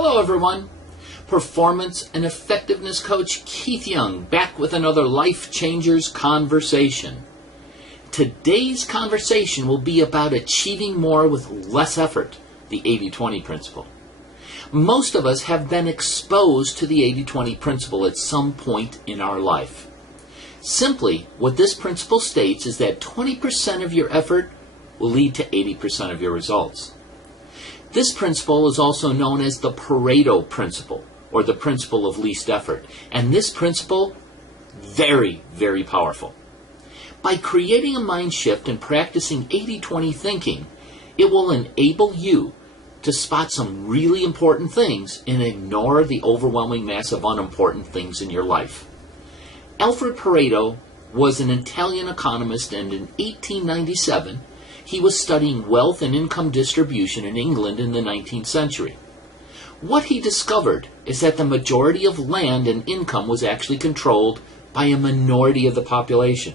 Hello everyone, Performance and Effectiveness Coach Keith Young back with another Life Changers conversation. Today's conversation will be about achieving more with less effort, the 80-20 principle. Most of us have been exposed to the 80-20 principle at some point in our life. Simply, what this principle states is that 20% of your effort will lead to 80% of your results. This principle is also known as the Pareto principle, or the principle of least effort. And this principle, very, very powerful. By creating a mind shift and practicing 80-20 thinking, it will enable you to spot some really important things and ignore the overwhelming mass of unimportant things in your life. Alfred Pareto was an Italian economist, and in 1897, he was studying wealth and income distribution in England in the 19th century. What he discovered is that the majority of land and income was actually controlled by a minority of the population.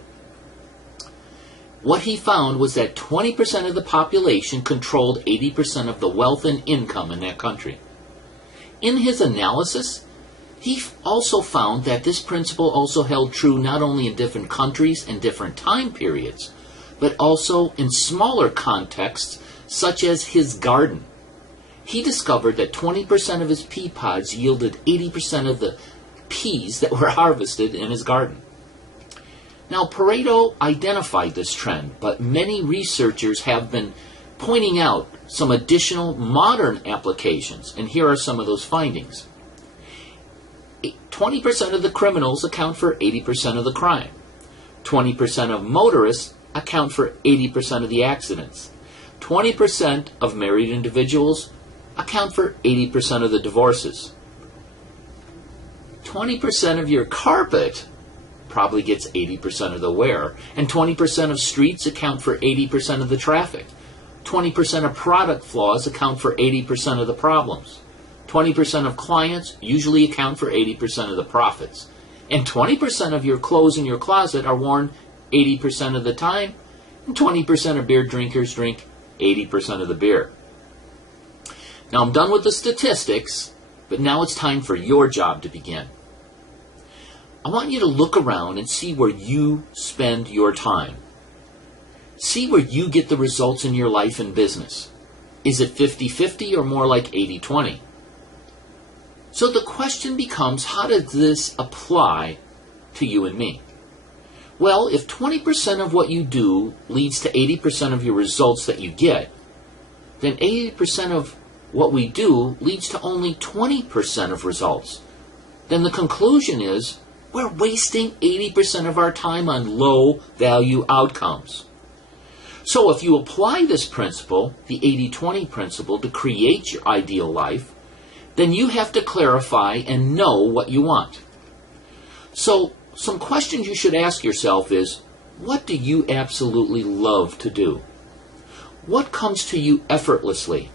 What he found was that 20% of the population controlled 80% of the wealth and income in that country. In his analysis, he also found that this principle also held true not only in different countries and different time periods, but also in smaller contexts, such as his garden. He discovered that 20% of his pea pods yielded 80% of the peas that were harvested in his garden. Now, Pareto identified this trend, but many researchers have been pointing out some additional modern applications, and here are some of those findings. 20% of the criminals account for 80% of the crime. 20% of motorists account for 80% of the accidents. 20% of married individuals account for 80% of the divorces. 20% of your carpet probably gets 80% of the wear, and 20% of streets account for 80% of the traffic. 20% of product flaws account for 80% of the problems. 20% of clients usually account for 80% of the profits. And 20% of your clothes in your closet are worn 80% of the time, and 20% of beer drinkers drink 80% of the beer. Now I'm done with the statistics, but now it's time for your job to begin. I want you to look around and see where you spend your time. See where you get the results in your life and business. Is it 50-50 or more like 80-20? So the question becomes, how does this apply to you and me? Well, if 20% of what you do leads to 80% of your results that you get, then 80% of what we do leads to only 20% of results. Then the conclusion is we're wasting 80% of our time on low-value outcomes. So if you apply this principle, the 80-20 principle, to create your ideal life, then you have to clarify and know what you want. So some questions you should ask yourself is, what do you absolutely love to do? What comes to you effortlessly?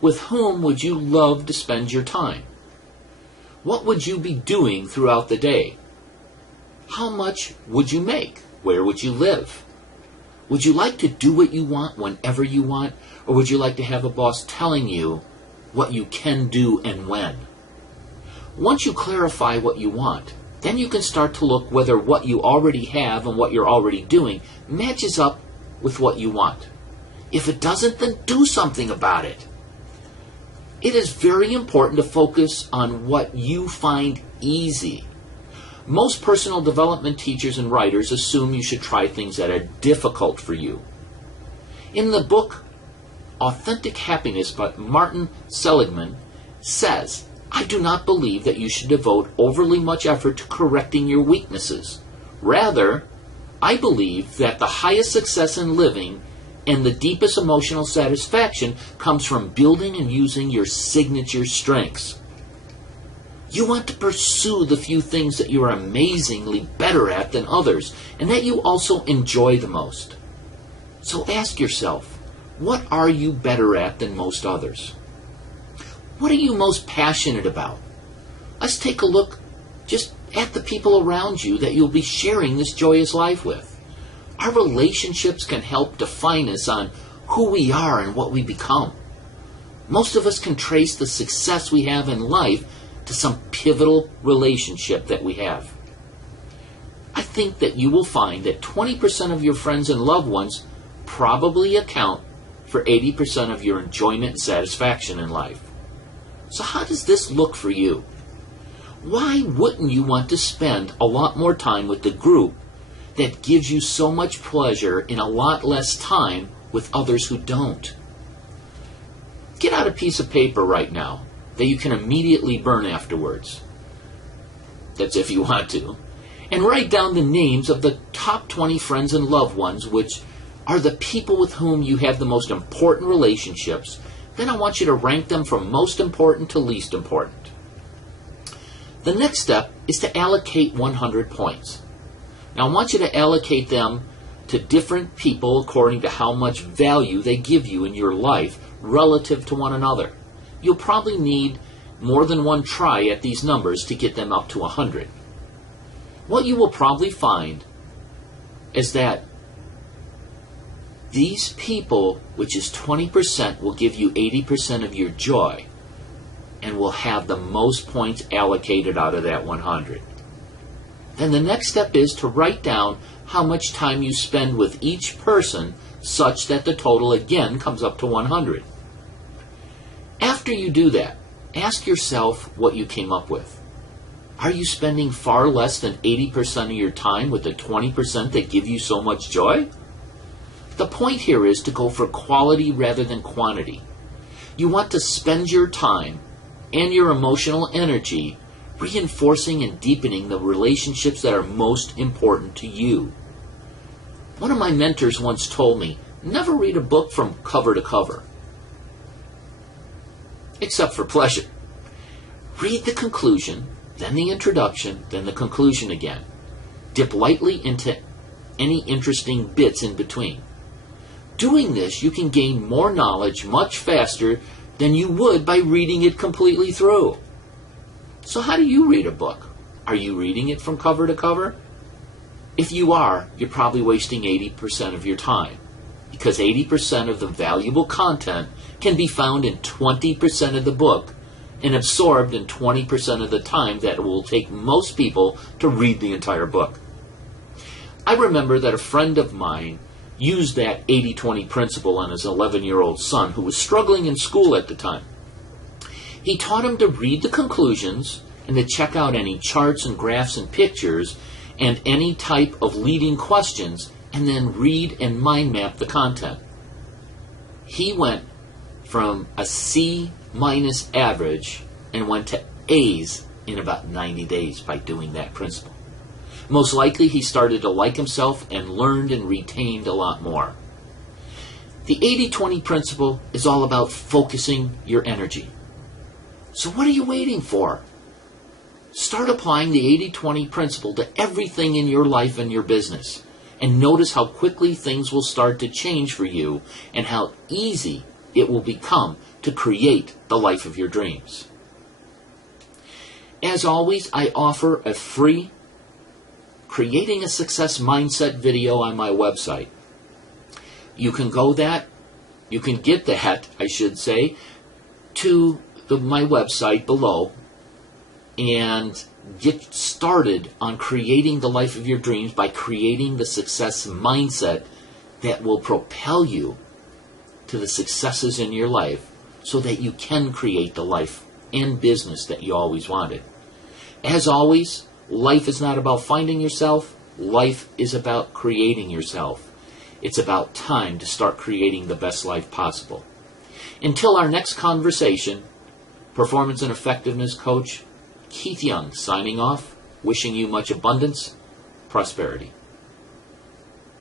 With whom would you love to spend your time? What would you be doing throughout the day? How much would you make? Where would you live? Would you like to do what you want whenever you want, or would you like to have a boss telling you what you can do and when? Once you clarify what you want, then you can start to look whether what you already have and what you're already doing matches up with what you want. If it doesn't, then do something about it. It is very important to focus on what you find easy. Most personal development teachers and writers assume you should try things that are difficult for you. In the book Authentic Happiness by Martin Seligman says, I do not believe that you should devote overly much effort to correcting your weaknesses. Rather, I believe that the highest success in living and the deepest emotional satisfaction comes from building and using your signature strengths. You want to pursue the few things that you are amazingly better at than others, and that you also enjoy the most. So ask yourself, what are you better at than most others? What are you most passionate about? Let's take a look just at the people around you that you'll be sharing this joyous life with. Our relationships can help define us on who we are and what we become. Most of us can trace the success we have in life to some pivotal relationship that we have. I think that you will find that 20% of your friends and loved ones probably account for 80% of your enjoyment and satisfaction in life. So how does this look for you? Why wouldn't you want to spend a lot more time with the group that gives you so much pleasure in a lot less time with others who don't? Get out a piece of paper right now that you can immediately burn afterwards. That's if you want to. And write down the names of the top 20 friends and loved ones, which are the people with whom you have the most important relationships. Then I want you to rank them from most important to least important. The next step is to allocate 100 points. Now I want you to allocate them to different people according to how much value they give you in your life relative to one another. You'll probably need more than one try at these numbers to get them up to 100. What you will probably find is that these people, which is 20%, will give you 80% of your joy and will have the most points allocated out of that 100. Then the next step is to write down how much time you spend with each person such that the total again comes up to 100. After you do that, ask yourself what you came up with. Are you spending far less than 80% of your time with the 20% that give you so much joy? The point here is to go for quality rather than quantity. You want to spend your time and your emotional energy reinforcing and deepening the relationships that are most important to you. One of my mentors once told me, never read a book from cover to cover, except for pleasure. Read the conclusion, then the introduction, then the conclusion again. Dip lightly into any interesting bits in between. Doing this, you can gain more knowledge much faster than you would by reading it completely through. So how do you read a book? Are you reading it from cover to cover? If you are, you're probably wasting 80% of your time, because 80% of the valuable content can be found in 20% of the book and absorbed in 20% of the time that it will take most people to read the entire book. I remember that a friend of mine used that 80-20 principle on his 11-year-old son who was struggling in school at the time. He taught him to read the conclusions and to check out any charts and graphs and pictures and any type of leading questions, and then read and mind map the content. He went from a C- average and went to A's in about 90 days by doing that principle. Most likely he started to like himself and learned and retained a lot more. The 80-20 principle is all about focusing your energy. So what are you waiting for? Start applying the 80-20 principle to everything in your life and your business, and notice how quickly things will start to change for you and how easy it will become to create the life of your dreams. As always, I offer a free Creating a Success Mindset video on my website. You can get that, I should say, to my website below and get started on creating the life of your dreams by creating the success mindset that will propel you to the successes in your life so that you can create the life and business that you always wanted. As always, life is not about finding yourself. Life is about creating yourself. It's about time to start creating the best life possible. Until our next conversation, Performance and Effectiveness Coach Keith Young signing off, wishing you much abundance, prosperity.